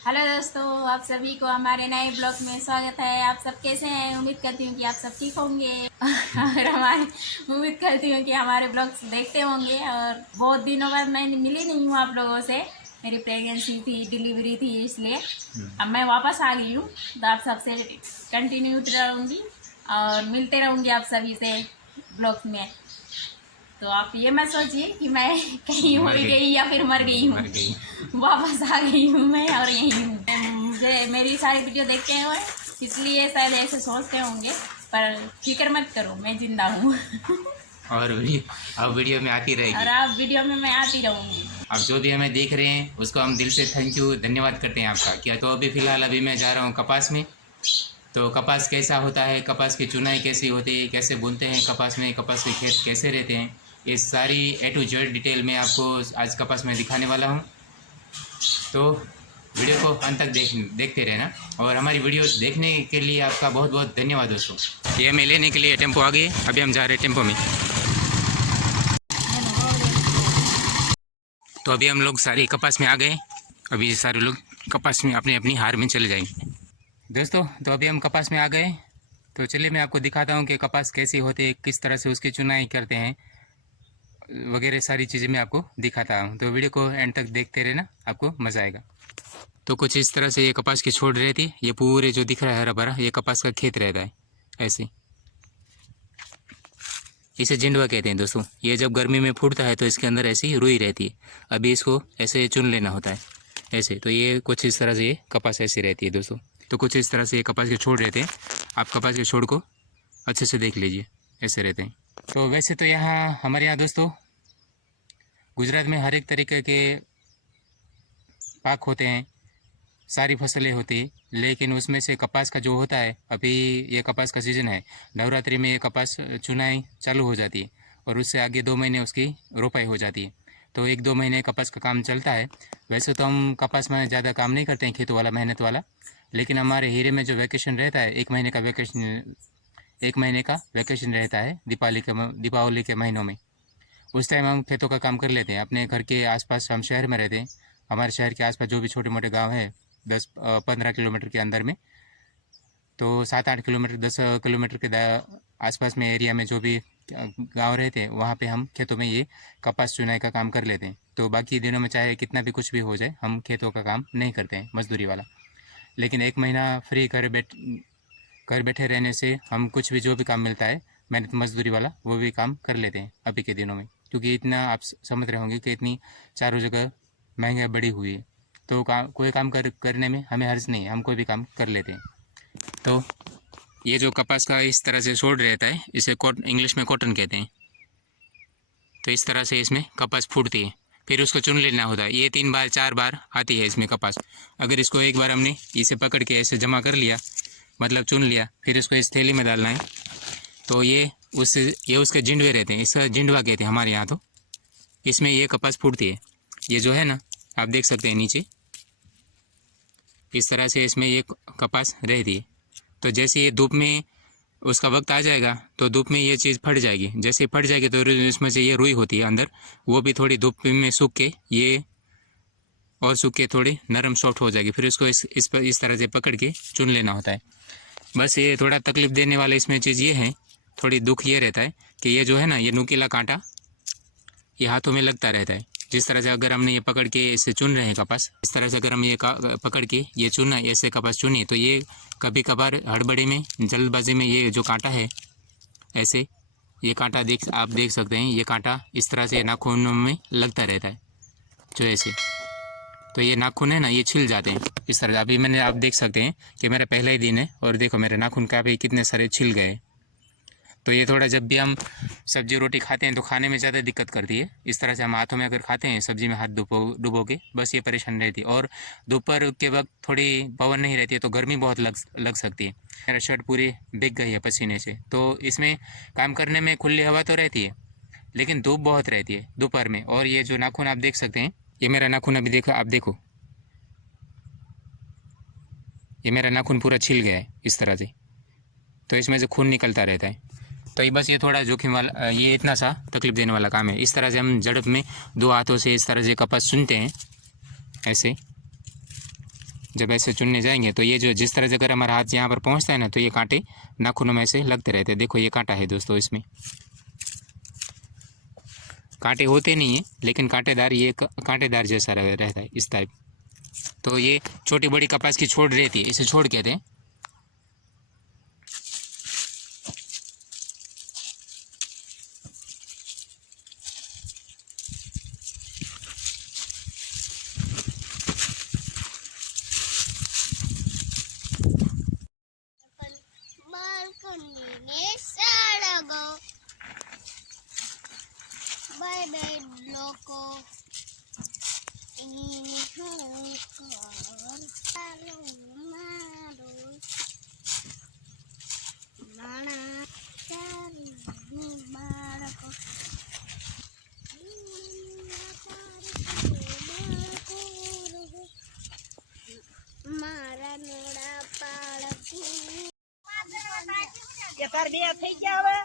Hello दोस्तों, आप सभी को हमारे नए ब्लॉग में स्वागत है। आप सब कैसे हैं? उम्मीद करती हूँ कि आप सब ठीक होंगे और हमारे उम्मीद करती हूँ कि हमारे ब्लॉग्स देखते होंगे। और बहुत दिनों बाद मैं मिली नहीं हूँ आप लोगों से। मेरी प्रेगनेंसी थी, डिलीवरी थी, इसलिए अब मैं वापस आ गई हूँ। तो आप सबसे कंटिन्यू रहूँगी और मिलते रहूँगी आप सभी से ब्लॉग्स में। तो आप ये मत सोचिए कि मैं कहीं उड़ गई या फिर मर गई हूँ। वापस आ गई हूँ मैं और यहीं हूँ। मुझे मेरी सारी वीडियो देखते हुए इसलिए शायद ऐसे सोचते होंगे, पर फिक्र मत करो, मैं जिंदा हूँ। और अब वीडियो में आती और रहेगी। आप वीडियो में मैं आती रहूँगी। आप जो भी हमें देख रहे हैं उसको हम दिल से थैंक यू धन्यवाद करते हैं आपका। क्या तो अभी फ़िलहाल अभी मैं जा रहा हूँ कपास में। तो कपास कैसा होता है, कपास की चुनाई कैसी होती है, कैसे बुनते हैं कपास में, कपास के खेत कैसे रहते हैं, ये सारी ए टू जेड डिटेल में आपको आज कपास में दिखाने वाला हूँ। तो वीडियो को अंत तक देखते रहना। और हमारी वीडियोस देखने के लिए आपका बहुत बहुत धन्यवाद दोस्तों। ये हमें लेने के लिए टेम्पो आ गई। अभी हम जा रहे हैं टेम्पो में। तो अभी हम लोग सारे कपास में आ गए। अभी सारे लोग कपास में अपनी अपनी हार में चले जाएंगे दोस्तों। तो अभी हम कपास में आ गए। तो चलिए मैं आपको दिखाता हूँ कि कपास कैसी होती है, किस तरह से उसकी चुनाई करते हैं वगैरह सारी चीज़ें मैं आपको दिखाता हूँ। तो वीडियो को एंड तक देखते रहना, आपको मज़ा आएगा। तो कुछ इस तरह से ये कपास की छोड़ रहती है। ये पूरे जो दिख रहा है हरा भरा, ये कपास का खेत रहता है ऐसे। इसे जिंडवा कहते हैं दोस्तों। ये जब गर्मी में फूटता है तो इसके अंदर ऐसी रुई रहती है। अभी इसको ऐसे चुन लेना होता है ऐसे। तो ये कुछ इस तरह से ये कपास ऐसी रहती है दोस्तों। तो कुछ इस तरह से ये कपास के छोड़ रहते हैं। आप कपास के छोड़ को अच्छे से देख लीजिए, ऐसे रहते हैं। तो वैसे तो यहाँ हमारे यहाँ दोस्तों गुजरात में हर एक तरीके के पाक होते हैं, सारी फसलें होती है, लेकिन उसमें से कपास का जो होता है, अभी ये कपास का सीज़न है। नवरात्रि में ये कपास चुनाई चालू हो जाती है और उससे आगे 2 महीने उसकी रोपाई हो जाती है। तो 1-2 महीने कपास का काम चलता है। वैसे तो हम कपास में ज़्यादा काम नहीं करते हैं, खेतों वाला, मेहनत वाला। लेकिन हमारे हीरे में जो वैकेशन रहता है, 1 महीने का वैकेशन रहता है दीपावली के महीनों में। उस टाइम हम खेतों का काम कर लेते हैं अपने घर के आसपास। हम शहर में रहते हैं। हमारे शहर के आसपास जो भी छोटे मोटे गांव हैं 10-15 किलोमीटर के अंदर में, तो 7-8 किलोमीटर 10 किलोमीटर के आसपास में एरिया में जो भी गांव रहते हैं, वहाँ पे हम खेतों में ये कपास चुनाई का काम कर लेते हैं। तो बाकी दिनों में चाहे कितना भी कुछ भी हो जाए, हम खेतों का काम नहीं करते हैं मजदूरी वाला। लेकिन 1 महीना फ्री घर बैठे रहने से हम कुछ भी जो भी काम मिलता है मेहनत मजदूरी वाला, वो भी काम कर लेते हैं अभी के दिनों में। क्योंकि इतना आप समझ रहे होंगे कि इतनी चारों जगह महंगाई बढ़ी हुई है। तो कोई काम करने में हमें हर्ज नहीं है, हम कोई भी काम कर लेते हैं। तो ये जो कपास का इस तरह से छोड़ रहता है, इसे इंग्लिश में कॉटन कहते हैं। तो इस तरह से इसमें कपास फूटती है, फिर उसको चुन लेना होता है। ये 3 बार 4 बार आती है इसमें कपास। अगर इसको एक बार हमने इसे पकड़ के ऐसे जमा कर लिया, मतलब चुन लिया, फिर इसको इस थैली में डालना है। तो ये उसके जिंडवे रहते हैं, इसका जिंडवा कहते हैं हमारे यहाँ। तो इसमें ये कपास फूटती है। ये जो है ना, आप देख सकते हैं नीचे, इस तरह से इसमें ये कपास रहती है। तो जैसे ये धूप में उसका वक्त आ जाएगा तो धूप में ये चीज़ फट जाएगी। जैसे फट जाएगी तो इसमें से ये रुई होती है अंदर, वो भी थोड़ी धूप में सूख के ये और सूख के थोड़ी नरम सॉफ्ट हो जाएगी। फिर इसको इस तरह से पकड़ के चुन लेना होता है। बस ये थोड़ा तकलीफ देने वाला इसमें चीज़ ये है, थोड़ी दुख ये रहता है कि ये जो है ना, ये नुकीला कांटा ये हाथों में लगता रहता है। जिस तरह से अगर हमने ये पकड़ के इसे चुन रहे हैं कपास, इस तरह से अगर हम ये पकड़ के ये चुना, ऐसे कपास चुनिए, तो ये कभी कभार हड़बड़ी में, जल्दबाजी में ये जो कांटा है ऐसे, ये कांटा आप देख सकते हैं, ये कांटा इस तरह से नाखूनों में लगता रहता है जो ऐसे। तो ये नाखून है ना, ये छिल जाते हैं इस तरह। अभी आप देख सकते हैं कि मेरा पहला ही दिन है और देखो मेरे नाखून काफ़ी कितने सारे छिल गए। तो ये थोड़ा, जब भी हम सब्जी रोटी खाते हैं तो खाने में ज़्यादा दिक्कत करती है। इस तरह से हम हाथों में अगर खाते हैं सब्जी में हाथ डुबो के, बस ये परेशान रहती है। और दोपहर के वक्त थोड़ी पवन नहीं रहती है तो गर्मी बहुत लग सकती है। मेरा शर्ट पूरी भीग गई है पसीने से। तो इसमें काम करने में खुली हवा तो रहती है, लेकिन धूप बहुत रहती है दोपहर में। और ये जो नाखून आप देख सकते हैं, ये मेरा नाखून अभी देखो, आप देखो, ये मेरा नाखून पूरा छिल गया है इस तरह से। तो इसमें से खून निकलता रहता है। तो ये बस ये थोड़ा जोखिम वाला, ये इतना सा तकलीफ देने वाला काम है। इस तरह से हम झड़प में 2 हाथों से इस तरह से कपास चुनते हैं ऐसे। जब ऐसे चुनने जाएंगे तो ये जो जिस तरह से अगर हमारा हाथ यहाँ पर पहुँचता है ना, तो ये कांटे नाखूनों में ऐसे लगते रहते हैं। देखो ये कांटा है दोस्तों, इसमें कांटे होते नहीं हैं लेकिन कांटेदार, ये कांटेदार जैसा रहता है इस टाइप। तो ये छोटी बड़ी कपास की छोड़ रहती है, इसे छोड़ कहते हैं। Bye bye loco. Ini Nana cari barco. Mara nora palku. Ya tar dia થઈ ગયા હવે.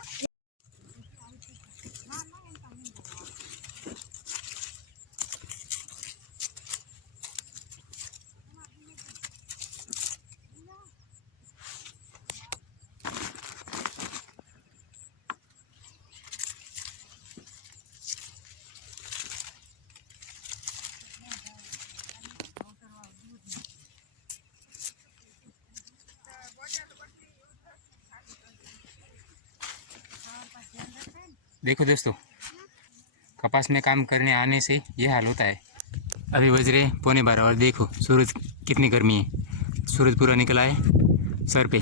देखो दोस्तों, कपास में काम करने आने से ये हाल होता है। अभी बज रहे 11:15 और देखो सूरज कितनी गर्मी है, सूरज पूरा निकला है सर पे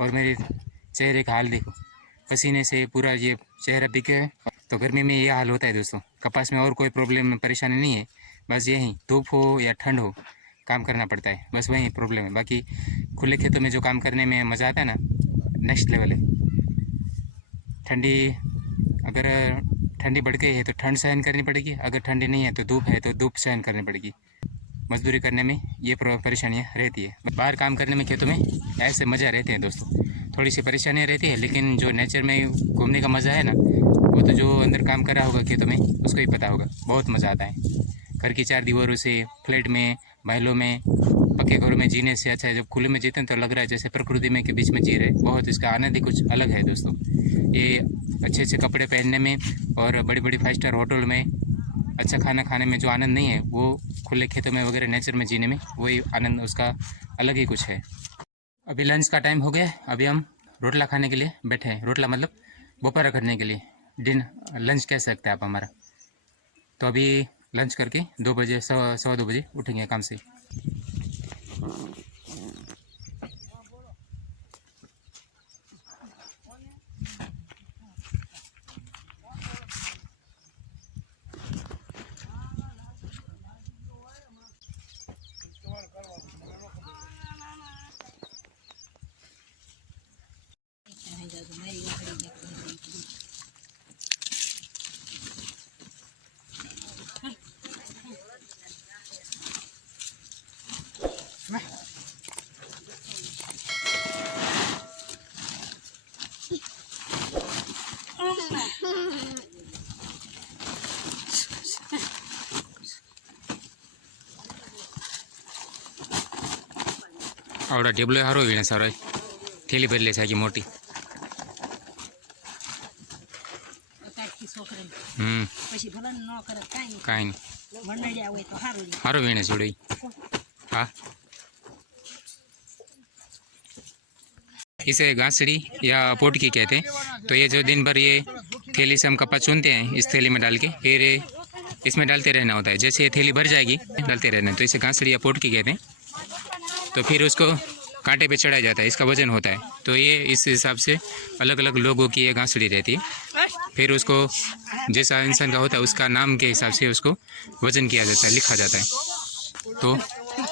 और मेरे चेहरे का हाल देखो, पसीने से पूरा ये चेहरा पिके है। तो गर्मी में ये हाल होता है दोस्तों। कपास में और कोई प्रॉब्लम परेशानी नहीं है, बस यही धूप हो या ठंड हो काम करना पड़ता है, बस वही प्रॉब्लम है। बाकी खुले खेतों में जो काम करने में मज़ा आता है ना, नेक्स्ट लेवल है। ठंडी अगर ठंडी बढ़ गई है तो ठंड सहन करनी पड़ेगी, अगर ठंडी नहीं है तो धूप है तो धूप सहन करनी पड़ेगी। मजदूरी करने में ये परेशानियाँ रहती है। बाहर काम करने में खेतों में ऐसे मज़ा रहते हैं दोस्तों। थोड़ी सी परेशानियाँ रहती है लेकिन जो नेचर में घूमने का मज़ा है ना, वो तो जो अंदर काम कर रहा होगा खेतों में उसको ही पता होगा। बहुत मज़ा आता है। घर की चार दीवारों से, फ्लैट में, महलों में, पक्के घरों में जीने से अच्छा है जब खुले में जीते हैं तो लग रहा है जैसे प्रकृति में के बीच में जी रहे। बहुत इसका आनंद ही कुछ अलग है दोस्तों। ये अच्छे अच्छे कपड़े पहनने में और बड़ी बड़ी 5 स्टार होटल में अच्छा खाना खाने में जो आनंद नहीं है, वो खुले खेतों में वगैरह नेचर में जीने में वही आनंद, उसका अलग ही कुछ है। अभी लंच का टाइम हो गया, अभी हम रोटला खाने के लिए बैठे हैं। रोटला मतलब दोपहर करने के लिए, लंच कह सकते हैं आप हमारा। तो अभी लंच करके 2 बजे, 2:15 बजे उठेंगे काम से। आवड़ा टेबल हारो वीणे सारो थैली भरी ले जाएगी मोटी। પછી ભલે ન કરે કાઈ काई नहीं મંડળિયા હોય તો સારું हारो वीणे जोड़ी। हाँ, इसे घासड़ी या पोटकी कहते हैं। तो ये जो दिन भर ये थैली से हम कपास चुनते हैं, इस थैली में डाल के फिर इसमें डालते रहना होता है। जैसे ये थैली भर जाएगी डालते रहना, तो इसे घासड़ी या पोटकी कहते हैं। तो फिर उसको कांटे पे चढ़ाया जाता है, इसका वजन होता है। तो ये इस हिसाब से अलग अलग लोगों की ये घासड़ी रहती है। फिर उसको जैसा इंसान का होता है उसका नाम के हिसाब से उसको वजन किया जाता है, लिखा जाता है। तो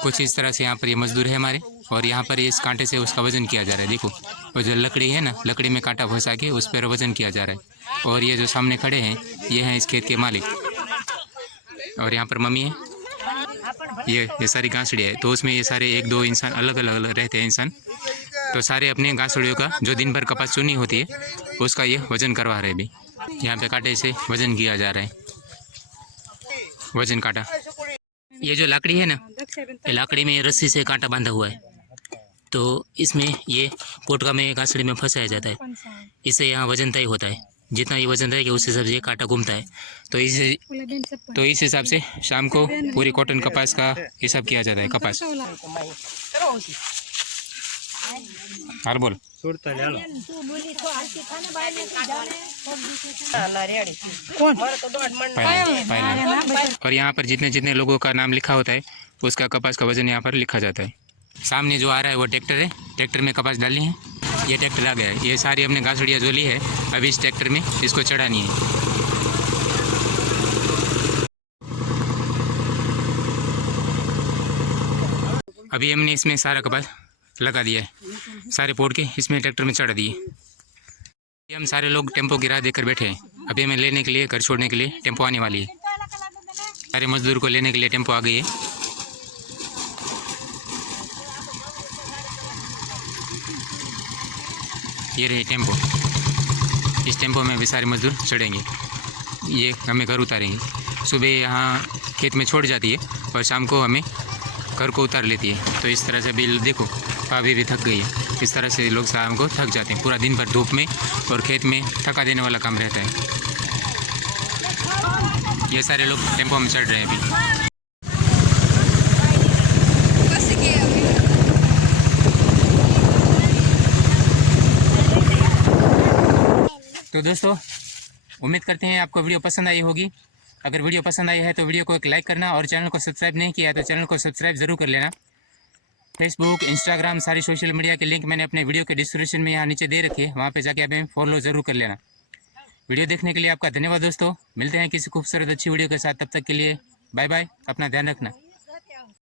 कुछ इस तरह से यहाँ पर ये मजदूर है हमारे, और यहाँ पर इस कांटे से उसका वजन किया जा रहा है। देखो वो जो लकड़ी है ना, लकड़ी में कांटा फंसा के उस पर वजन किया जा रहा है। और ये जो सामने खड़े हैं ये हैं इस खेत के मालिक, और यहाँ पर मम्मी है। ये सारी घासड़ी है, तो उसमें ये सारे 1-2 इंसान अलग अलग रहते हैं इंसान। तो सारे अपने घासड़ियों का जो दिन भर कपास चुनी होती है उसका ये वजन करवा रहे हैं। भी यहाँ पे कांटे से वजन किया जा रहा है, वजन काटा। ये जो लकड़ी है ना, ये लाकड़ी में रस्सी से कांटा बांधा हुआ है, तो इसमें ये पोटका में गासड़ी में फंसाया जाता है। इससे यहाँ वजन तय होता है, जितना ये वजन रहेगा उस हिसाब से ये कांटा घूमता है। तो इस हिसाब से शाम को पूरी कॉटन कपास का हिसाब किया जाता है। कपास हार बोल और यहाँ पर जितने जितने लोगों का नाम लिखा होता है उसका कपास का वजन यहाँ पर लिखा जाता है। सामने जो आ रहा है वो ट्रैक्टर है, ट्रैक्टर में कपास डालनी है। ये ट्रैक्टर आ गया है, ये सारी हमने घासड़ियाँ जो ली है अभी इस ट्रैक्टर में इसको चढ़ानी है। अभी हमने इसमें सारा कपास लगा दिया है, सारे पोड़ के इसमें ट्रैक्टर में चढ़ा दिए। हम सारे लोग टेम्पो की राह देकर बैठे हैं। अभी हमें लेने के लिए, घर छोड़ने के लिए टेम्पो आने वाली है। सारे मजदूर को लेने के लिए टेम्पो आ गई है। ये रही टेम्पो, इस टेम्पो में भी सारे मजदूर चढ़ेंगे, ये हमें घर उतारेंगे। सुबह यहाँ खेत में छोड़ जाती है और शाम को हमें घर को उतार लेती है। तो इस तरह से भी देखो भाभी भी थक गई है। इस तरह से लोग शाम को थक जाते हैं, पूरा दिन भर धूप में और खेत में थका देने वाला काम रहता है। ये सारे लोग टेम्पो में चढ़ रहे हैं अभी। तो दोस्तों उम्मीद करते हैं आपको वीडियो पसंद आई होगी। अगर वीडियो पसंद आई है तो वीडियो को एक लाइक करना और चैनल को सब्सक्राइब नहीं किया है तो चैनल को सब्सक्राइब ज़रूर कर लेना। फेसबुक, इंस्टाग्राम, सारी सोशल मीडिया के लिंक मैंने अपने वीडियो के डिस्क्रिप्शन में यहाँ नीचे दे रखे, वहाँ पे जाके आप फॉलो ज़रूर कर लेना। वीडियो देखने के लिए आपका धन्यवाद दोस्तों। मिलते हैं किसी खूबसूरत अच्छी वीडियो के साथ, तब तक के लिए बाय बाय, अपना ध्यान रखना।